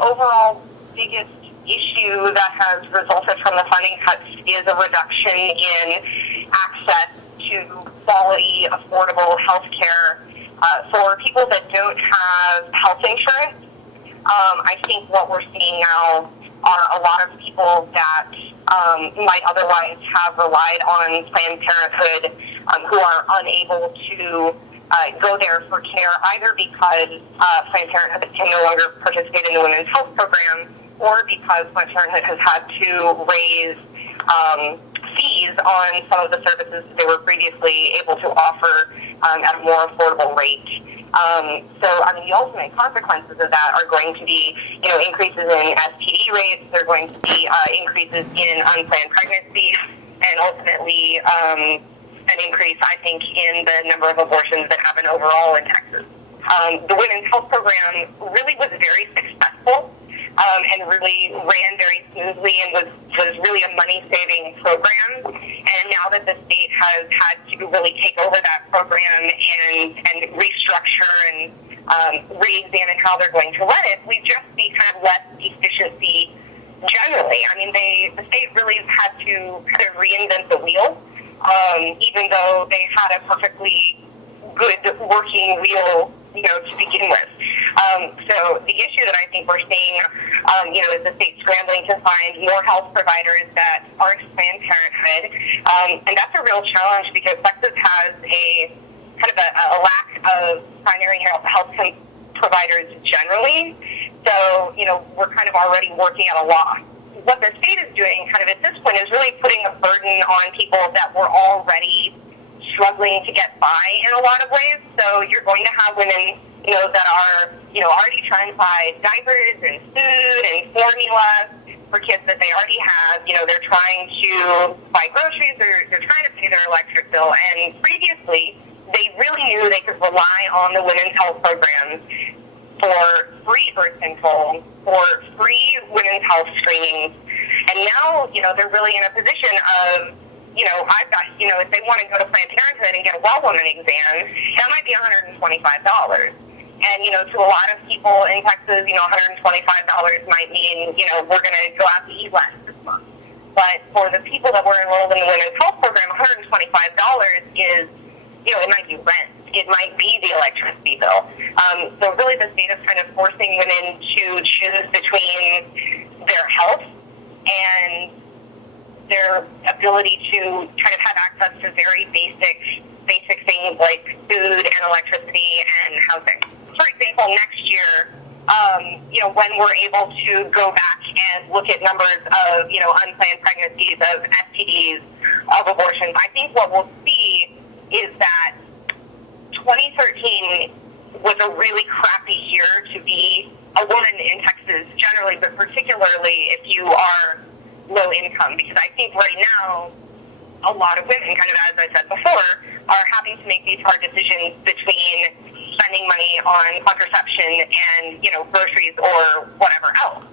overall biggest issue that has resulted from the funding cuts is a reduction in access to quality, affordable health care for people that don't have health insurance. I think what we're seeing now are a lot of people that might otherwise have relied on Planned Parenthood who are unable to go there for care, either because Planned Parenthood can no longer participate in the Women's Health Program, or because Planned Parenthood has had to raise fees on some of the services they were previously able to offer at a more affordable rate. The ultimate consequences of that are going to be, increases in STD rates. They're going to be increases in unplanned pregnancy, and ultimately an increase, I think, in the number of abortions that happen overall in Texas. The Women's Health Program really was very successful and really ran very smoothly and was really a money-saving program. And now that the state has had to really take over that program and restructure and re-examine how they're going to run it, we just see kind of less efficiency generally. The state really has had to kind of reinvent the wheel, even though they had a perfectly good working wheel, to begin with. So the issue that I think we're seeing, is the state scrambling to find more health providers that aren't Planned Parenthood. And that's a real challenge because Texas has a kind of a lack of primary health providers generally. So, we're kind of already working at a loss. What the state is doing kind of at this point is really putting a burden on people that were already struggling to get by in a lot of ways. So you're going to have women, that are, already trying to buy diapers and food and formula for kids that they already have. They're trying to buy groceries, they're trying to pay their electric bill. And previously, they really knew they could rely on the women's health programs for free birth control, for free women's health screenings. And now, they're really in a position of, I've got, if they want to go to Planned Parenthood and get a well woman exam, that might be $125. And, to a lot of people in Texas, $125 might mean, we're going to go out to eat less this month. But for the people that were enrolled in the Women's Health Program, $125 is, it might be rent. It might be the electricity bill. So really the state is kind of forcing women to choose between their health and their ability to kind of have access to very basic things like food and electricity and housing. For example, next year, when we're able to go back and look at numbers of, unplanned pregnancies, of STDs, of abortions, I think what we'll see is that 2013 was a really crappy year to be a woman in Texas generally, but particularly if you are low income, because I think right now a lot of women, kind of as I said before, are having to make these hard decisions between spending money on contraception and, groceries or whatever else.